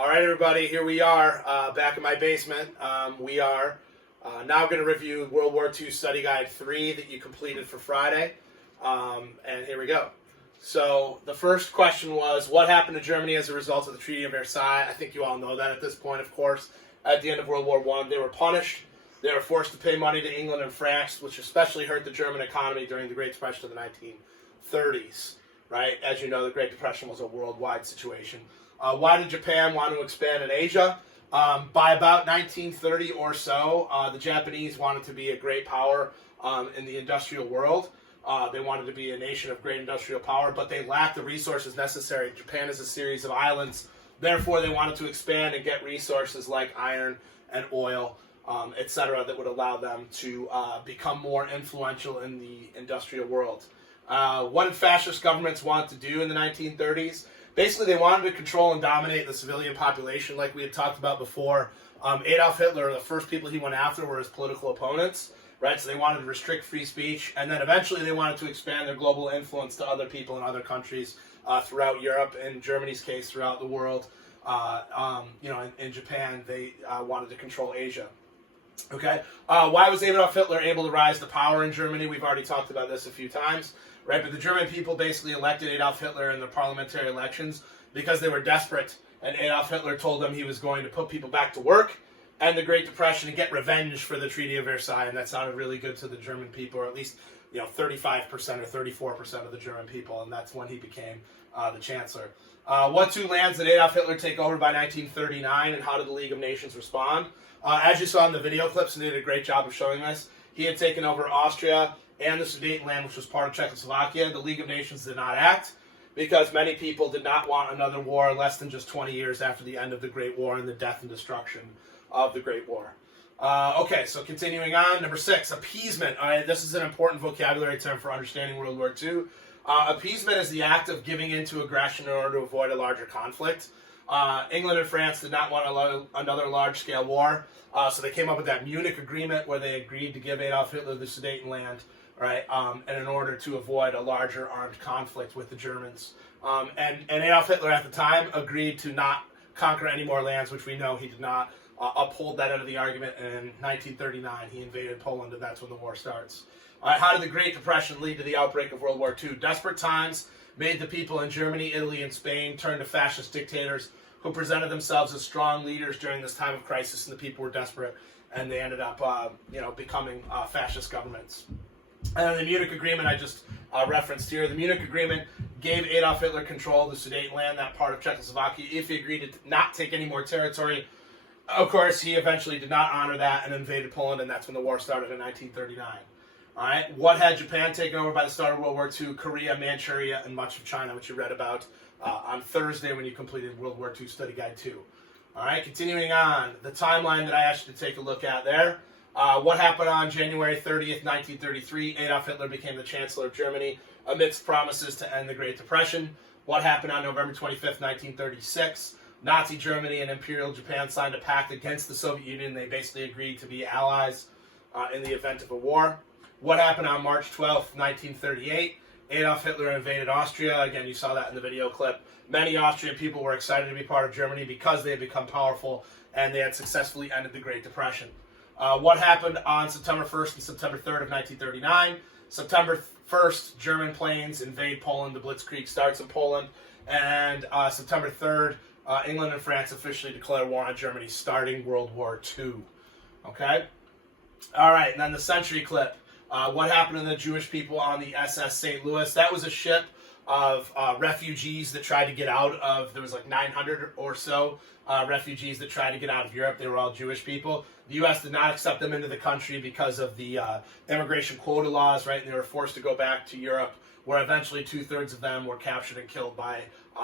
All right, everybody, here we are back in my basement. We are now going to review World War II Study Guide 3 that you completed for Friday. And here we go. So the first question was, what happened to Germany as a result of the Treaty of Versailles? I think you all know that at this point, of course. At the end of World War I, they were punished. They were forced to pay money to England and France, which especially hurt the German economy during the Great Depression of the 1930s. Right? As you know, the Great Depression was a worldwide situation. Why did Japan want to expand in Asia? By about 1930 or so, the Japanese wanted to be a great power in the industrial world. They wanted to be a nation of great industrial power, but they lacked the resources necessary. Japan is a series of islands. Therefore, they wanted to expand and get resources like iron and oil, etc., that would allow them to become more influential in the industrial world. What did fascist governments want to do in the 1930s? Basically, they wanted to control and dominate the civilian population, like we had talked about before. Adolf Hitler, the first people he went after were his political opponents, right? So they wanted to restrict free speech, and then eventually they wanted to expand their global influence to other people in other countries throughout Europe, in Germany's case, throughout the world. In Japan, they wanted to control Asia. Okay, why was Adolf Hitler able to rise to power in Germany? We've already talked about this a few times, right? But the German people basically elected Adolf Hitler in the parliamentary elections because they were desperate, and Adolf Hitler told them he was going to put people back to work and the Great Depression and get revenge for the Treaty of Versailles, and that sounded really good to the German people, or at least 35% or 34% of the German people, and that's when he became the Chancellor. What two lands did Adolf Hitler take over by 1939, and how did the League of Nations respond? As you saw in the video clips, and they did a great job of showing this, he had taken over Austria and the Sudetenland, which was part of Czechoslovakia. The League of Nations did not act because many people did not want another war less than just 20 years after the end of the Great War and the death and destruction of the Great War. Okay, so continuing on, number 6, appeasement. All right, this is an important vocabulary term for understanding World War II. Appeasement is the act of giving in to aggression in order to avoid a larger conflict. England and France did not want another large-scale war, so they came up with that Munich Agreement where they agreed to give Adolf Hitler the Sudetenland, right? And in order to avoid a larger armed conflict with the Germans. And Adolf Hitler at the time agreed to not conquer any more lands, which we know he did not uphold that end of the argument. And in 1939, he invaded Poland, and that's when the war starts. How did the Great Depression lead to the outbreak of World War II? Desperate times made the people in Germany, Italy, and Spain turn to fascist dictators who presented themselves as strong leaders during this time of crisis, and the people were desperate, and they ended up, becoming fascist governments. And the Munich Agreement I just referenced here, the Munich Agreement gave Adolf Hitler control of the Sudetenland, that part of Czechoslovakia, if he agreed to not take any more territory. Of course, he eventually did not honor that and invaded Poland, and that's when the war started in 1939. All right, what had Japan taken over by the start of World War II? Korea, Manchuria, and much of China, which you read about on Thursday when you completed World War II Study Guide 2. All right, continuing on, the timeline that I asked you to take a look at there. What happened on January 30th, 1933? Adolf Hitler became the Chancellor of Germany amidst promises to end the Great Depression. What happened on November 25th, 1936? Nazi Germany and Imperial Japan signed a pact against the Soviet Union. They basically agreed to be allies in the event of a war. What happened on March 12th, 1938? Adolf Hitler invaded Austria. Again, you saw that in the video clip. Many Austrian people were excited to be part of Germany because they had become powerful and they had successfully ended the Great Depression. What happened on September 1st and September 3rd of 1939? September 1st, German planes invade Poland. The Blitzkrieg starts in Poland. And September 3rd, England and France officially declare war on Germany, starting World War II. Okay? All right, and then the century clip. What happened to the Jewish people on the SS St. Louis? That was a ship of refugees that tried to get out of, there was like 900 or so refugees that tried to get out of Europe. They were all Jewish people. The U.S. did not accept them into the country because of the immigration quota laws, right? And they were forced to go back to Europe, where eventually 2/3 of them were captured and killed by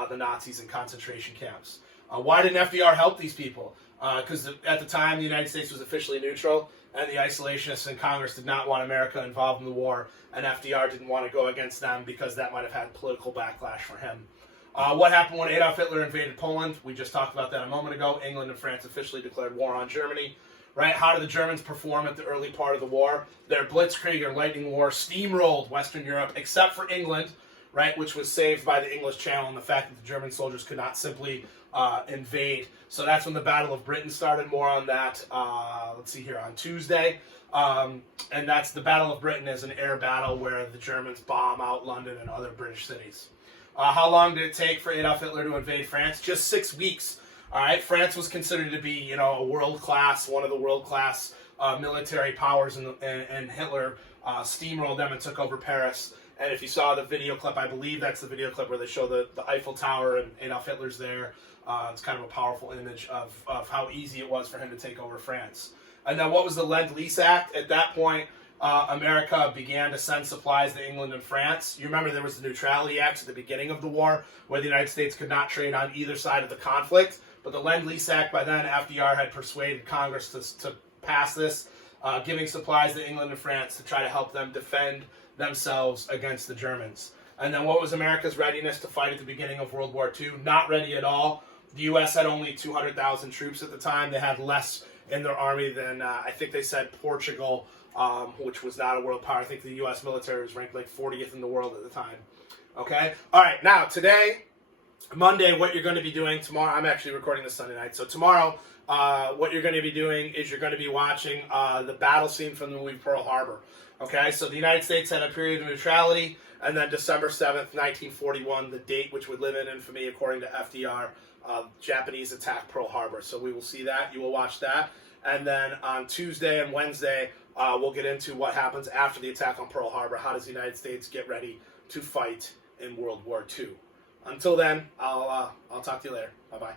the Nazis in concentration camps. Why didn't FDR help these people? Because at the time, the United States was officially neutral, and the isolationists in Congress did not want America involved in the war, and FDR didn't want to go against them because that might have had political backlash for him. What happened when Adolf Hitler invaded Poland? We just talked about that a moment ago. England and France officially declared war on Germany. Right? How did the Germans perform at the early part of the war? Their Blitzkrieg or lightning war steamrolled Western Europe, except for England, right, which was saved by the English Channel and the fact that the German soldiers could not simply invade. So that's when the Battle of Britain started. More on that, let's see here, on Tuesday. And that's the Battle of Britain is an air battle where the Germans bomb out London and other British cities. How long did it take for Adolf Hitler to invade France? Just 6 weeks. All right, France was considered to be, a world-class, one of the world-class military powers, and Hitler steamrolled them and took over Paris. And if you saw the video clip, I believe that's the video clip where they show the Eiffel Tower and Adolf Hitler's there. It's kind of a powerful image of how easy it was for him to take over France. And then what was the Lend-Lease Act? At that point, America began to send supplies to England and France. You remember there was the Neutrality Act at the beginning of the war, where the United States could not trade on either side of the conflict. But the Lend-Lease Act, by then, FDR had persuaded Congress to pass this, giving supplies to England and France to try to help them defend themselves against the Germans. And then what was America's readiness to fight at the beginning of World War II? Not ready at all. The U.S. had only 200,000 troops at the time. They had less in their army than, I think they said, Portugal, which was not a world power. I think the U.S. military was ranked like 40th in the world at the time. Okay? All right, now, today, Monday, what you're going to be doing tomorrow, I'm actually recording this Sunday night, so tomorrow, what you're going to be doing is you're going to be watching the battle scene from the movie Pearl Harbor. Okay, so the United States had a period of neutrality, and then December 7th, 1941, the date which would live in infamy according to FDR, Japanese attacked Pearl Harbor. So we will see that. You will watch that. And then on Tuesday and Wednesday, we'll get into what happens after the attack on Pearl Harbor. How does the United States get ready to fight in World War II? Until then, I'll talk to you later. Bye-bye.